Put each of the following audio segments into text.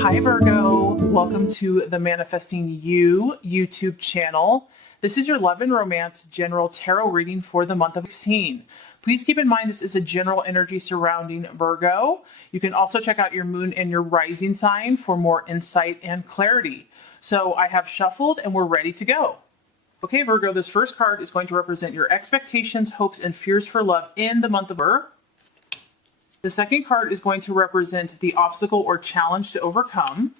Hi Virgo, welcome to the Manifesting You YouTube channel. This is your love and romance general tarot reading for the month of 16. Please keep in mind this is a general energy surrounding Virgo. You can also check out your moon and your rising sign for more insight and clarity. So I have shuffled and we're ready to go. Okay Virgo, this first card is going to represent your expectations, hopes, and fears for love in the month of Virgo. The second card is going to represent the obstacle or challenge to overcome.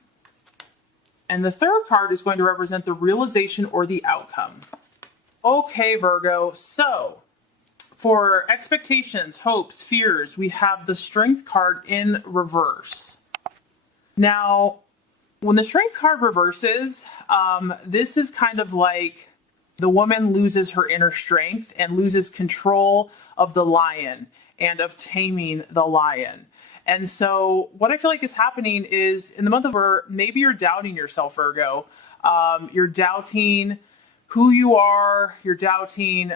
And the third card is going to represent the realization or the outcome. Okay, Virgo, so for expectations, hopes, fears, we have the Strength card in reverse. Now, when the Strength card reverses, this is kind of like the woman loses her inner strength and loses control of the lion and of taming the lion. And so what I feel like is happening is in the month of Virgo, maybe you're doubting yourself, Virgo. You're doubting who you are, you're doubting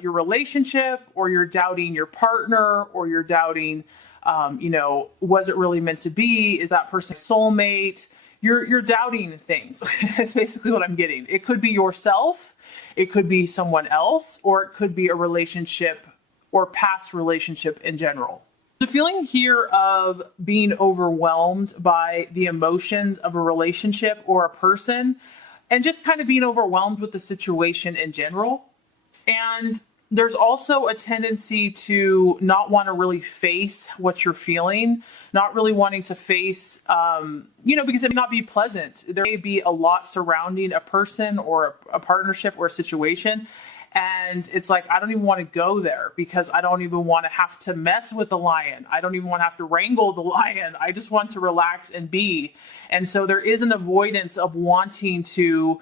your relationship, or you're doubting your partner, or you're doubting, was it really meant to be? Is that person a soulmate? You're doubting things. That's basically what I'm getting. It could be yourself, it could be someone else, or it could be a relationship or past relationship in general. The feeling here of being overwhelmed by the emotions of a relationship or a person, and just kind of being overwhelmed with the situation in general. And there's also a tendency to not want to really face what you're feeling, not really wanting to face, because it may not be pleasant. There may be a lot surrounding a person or a partnership or a situation. And it's like, I don't even want to go there because I don't even want to have to mess with the lion. I don't even want to have to wrangle the lion. I just want to relax and be. And so there is an avoidance of wanting to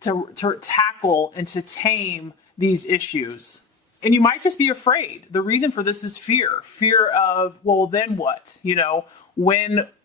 tackle and to tame these issues. And you might just be afraid. The reason for this is fear. Fear of, well, then what?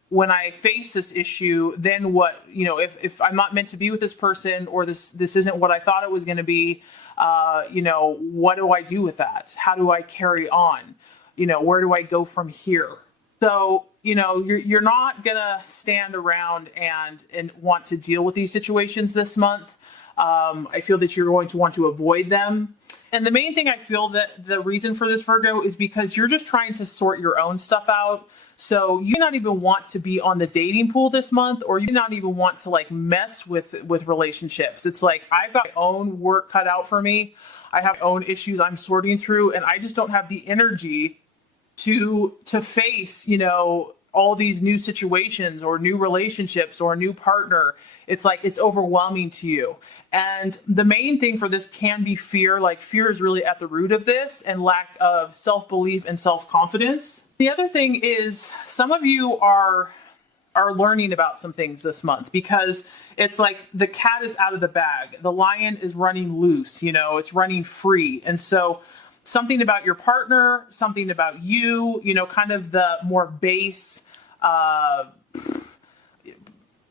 When I face this issue, then what? If I'm not meant to be with this person, or this isn't what I thought it was going to be, what do I do with that? How do I carry on? Where do I go from here? So, you're not going to stand around and want to deal with these situations this month. I feel that you're going to want to avoid them. And the main thing I feel that the reason for this, Virgo, is because you're just trying to sort your own stuff out. So you not even want to be on the dating pool this month, or you not even want to mess with relationships. It's like, I've got my own work cut out for me. I have my own issues I'm sorting through, and I just don't have the energy to face, all these new situations or new relationships or a new partner. It's like, it's overwhelming to you. And the main thing for this can be fear. Fear is really at the root of this, and lack of self-belief and self-confidence. The other thing is, some of you are learning about some things this month, because it's like the cat is out of the bag. The lion is running loose, it's running free. And so something about your partner, something about you, kind of the more base,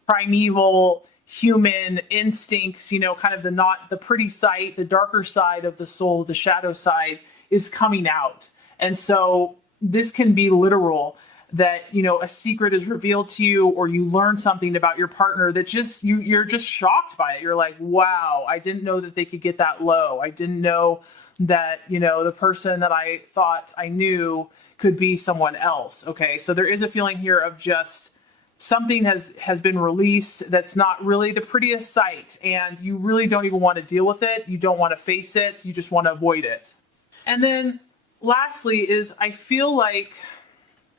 primeval human instincts, kind of the pretty side, the darker side of the soul, the shadow side is coming out. And so this can be literal, that, a secret is revealed to you, or you learn something about your partner that just, you're just shocked by it. You're like, wow, I didn't know that they could get that low. I didn't know that, the person that I thought I knew could be someone else. Okay. So there is a feeling here of just something has been released that's not really the prettiest sight, and you really don't even want to deal with it. You don't want to face it. You just want to avoid it. And then lastly is, I feel like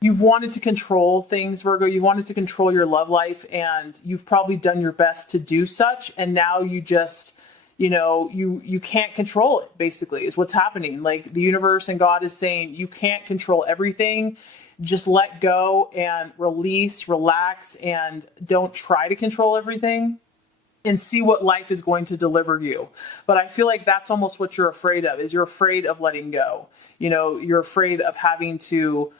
you've wanted to control things, Virgo. You wanted to control your love life, and you've probably done your best to do such. And now you just, you can't control it, basically, is what's happening. Like, the universe and God is saying, you can't control everything. Just let go and release, relax, and don't try to control everything, and see what life is going to deliver you. But I feel like that's almost what you're afraid of, is you're afraid of letting go. You're afraid of having to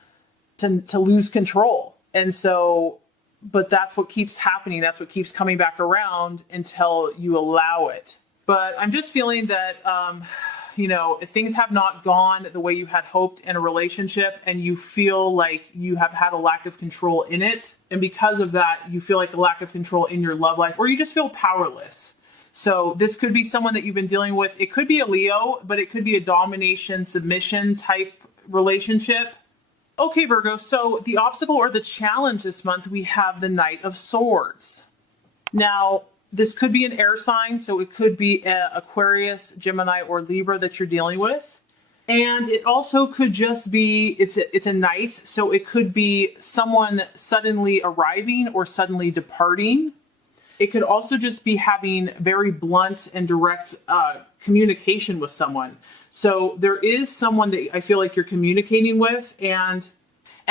lose control. And so, but that's what keeps happening. That's what keeps coming back around until you allow it. But I'm just feeling that, things have not gone the way you had hoped in a relationship, and you feel like you have had a lack of control in it. And because of that, you feel like a lack of control in your love life, or you just feel powerless. So this could be someone that you've been dealing with. It could be a Leo, but it could be a domination, submission type relationship. Okay, Virgo, so the obstacle or the challenge this month, we have the Knight of Swords. Now, this could be an air sign, so it could be Aquarius, Gemini, or Libra that you're dealing with. And it also could just be, it's a knight, so it could be someone suddenly arriving or suddenly departing. It could also just be having very blunt and direct communication with someone. So there is someone that I feel like you're communicating with, and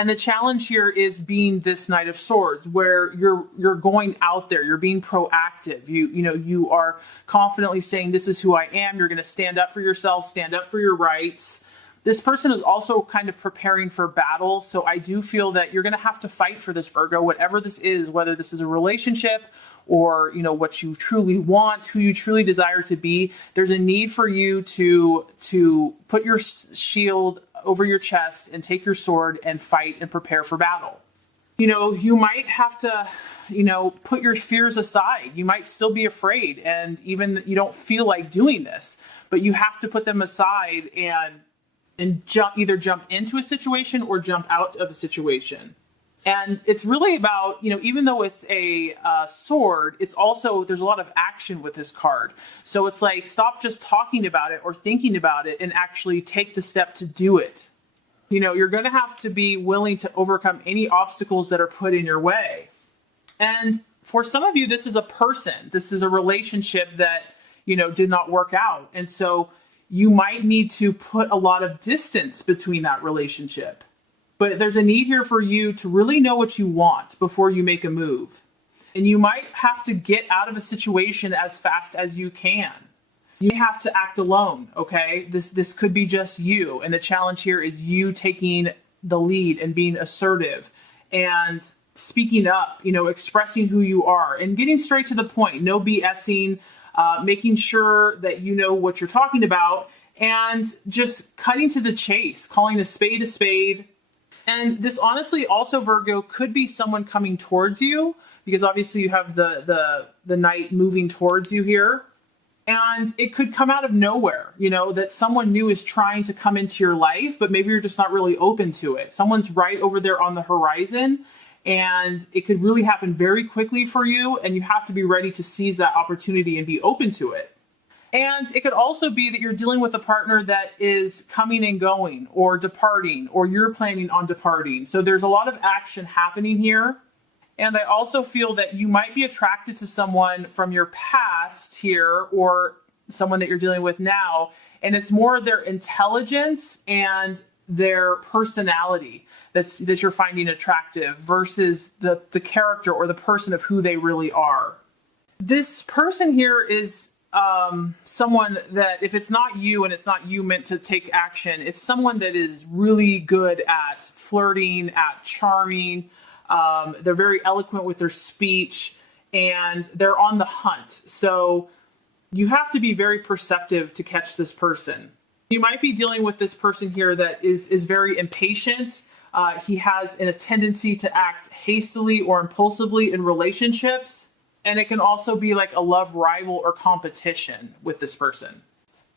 the challenge here is being this Knight of Swords, where you're going out there, you're being proactive. You are confidently saying, this is who I am. You're going to stand up for yourself, stand up for your rights. This person is also kind of preparing for battle. So I do feel that you're going to have to fight for this, Virgo, whatever this is, whether this is a relationship or, what you truly want, who you truly desire to be. There's a need for you to put your shield over your chest and take your sword and fight and prepare for battle. You might have to, put your fears aside. You might still be afraid, and even you don't feel like doing this, but you have to put them aside and either jump into a situation or jump out of a situation. And it's really about, even though it's a sword, it's also, there's a lot of action with this card. So it's like, stop just talking about it or thinking about it and actually take the step to do it. You're going to have to be willing to overcome any obstacles that are put in your way. And for some of you, this is a person. This is a relationship that, did not work out. And so you might need to put a lot of distance between that relationship. But there's a need here for you to really know what you want before you make a move. And you might have to get out of a situation as fast as you can. You may have to act alone, okay? This could be just you. And the challenge here is you taking the lead and being assertive and speaking up, expressing who you are and getting straight to the point. No BSing, making sure that you know what you're talking about and just cutting to the chase, calling a spade a spade. And this honestly also, Virgo, could be someone coming towards you, because obviously you have the knight moving towards you here. And it could come out of nowhere, that someone new is trying to come into your life, but maybe you're just not really open to it. Someone's right over there on the horizon, and it could really happen very quickly for you. And you have to be ready to seize that opportunity and be open to it. And it could also be that you're dealing with a partner that is coming and going or departing, or you're planning on departing. So there's a lot of action happening here. And I also feel that you might be attracted to someone from your past here, or someone that you're dealing with now. And it's more their intelligence and their personality that you're finding attractive versus the character or the person of who they really are. This person here is someone that, if it's not you and it's not you meant to take action, it's someone that is really good at flirting, at charming. They're very eloquent with their speech, and they're on the hunt. So you have to be very perceptive to catch this person. You might be dealing with this person here that is very impatient. He has a tendency to act hastily or impulsively in relationships. And it can also be like a love rival or competition with this person.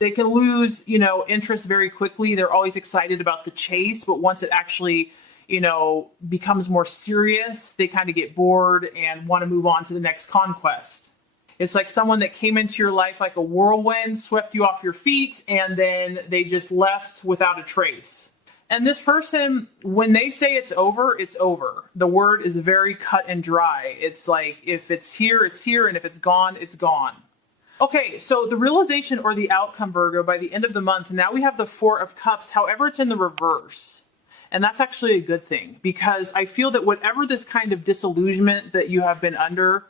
They can lose, interest very quickly. They're always excited about the chase, but once it actually, becomes more serious, they kind of get bored and want to move on to the next conquest. It's like someone that came into your life like a whirlwind, swept you off your feet, and then they just left without a trace. And this person, when they say it's over, it's over. The word is very cut and dry. It's like, if it's here, it's here. And if it's gone, it's gone. Okay, so the realization or the outcome, Virgo, by the end of the month, now we have the Four of Cups. However, it's in the reverse. And that's actually a good thing, because I feel that whatever this kind of disillusionment that you have been under,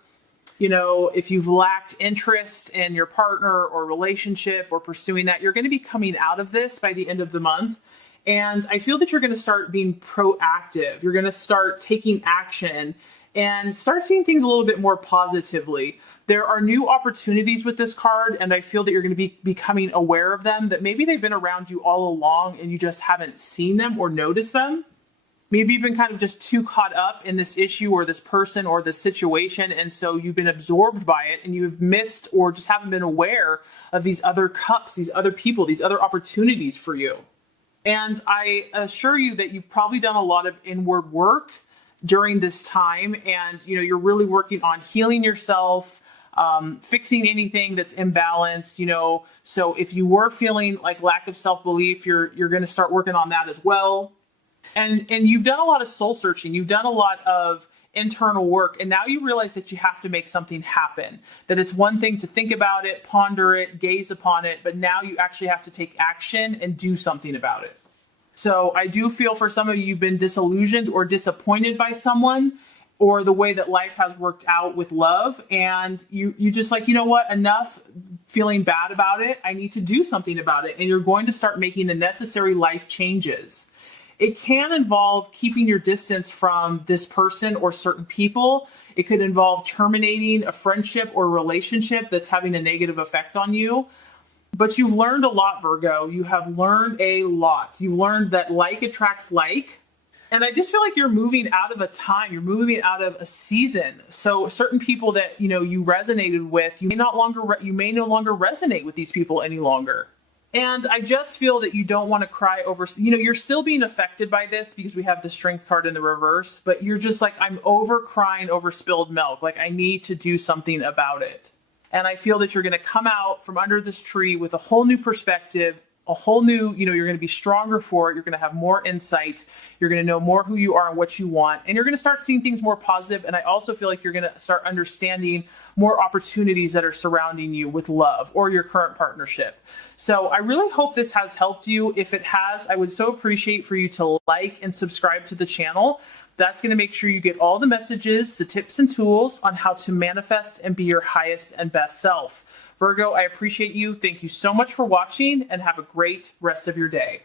if you've lacked interest in your partner or relationship or pursuing that, you're going to be coming out of this by the end of the month. And I feel that you're going to start being proactive. You're going to start taking action and start seeing things a little bit more positively. There are new opportunities with this card, and I feel that you're going to be becoming aware of them, that maybe they've been around you all along and you just haven't seen them or noticed them. Maybe you've been kind of just too caught up in this issue or this person or this situation, and so you've been absorbed by it and you've missed or just haven't been aware of these other cups, these other people, these other opportunities for you. And I assure you that you've probably done a lot of inward work during this time, and you're really working on healing yourself, fixing anything that's imbalanced, so if you were feeling like lack of self-belief, you're going to start working on that as well. And you've done a lot of soul searching. You've done a lot of internal work. And now you realize that you have to make something happen, that it's one thing to think about it, ponder it, gaze upon it, but now you actually have to take action and do something about it. So I do feel for some of you, you've been disillusioned or disappointed by someone or the way that life has worked out with love. And you just like, you know what, enough feeling bad about it. I need to do something about it. And you're going to start making the necessary life changes. It can involve keeping your distance from this person or certain people. It could involve terminating a friendship or relationship that's having a negative effect on you. But you've learned a lot, Virgo. You have learned a lot. You've learned that like attracts like. And I just feel like you're moving out of a time. You're moving out of a season. So certain people that you resonated with, you may no longer resonate with these people any longer. And I just feel that you don't want to cry over, you're still being affected by this because we have the Strength card in the reverse, but you're just like, I'm over crying over spilled milk. Like, I need to do something about it. And I feel that you're going to come out from under this tree with a whole new perspective, a whole new, you're going to be stronger for it. You're going to have more insight. You're going to know more who you are and what you want. And you're going to start seeing things more positive. And I also feel like you're going to start understanding more opportunities that are surrounding you with love or your current partnership. So I really hope this has helped you. If it has, I would so appreciate for you to like and subscribe to the channel. That's going to make sure you get all the messages, the tips and tools on how to manifest and be your highest and best self. Virgo, I appreciate you. Thank you so much for watching and have a great rest of your day.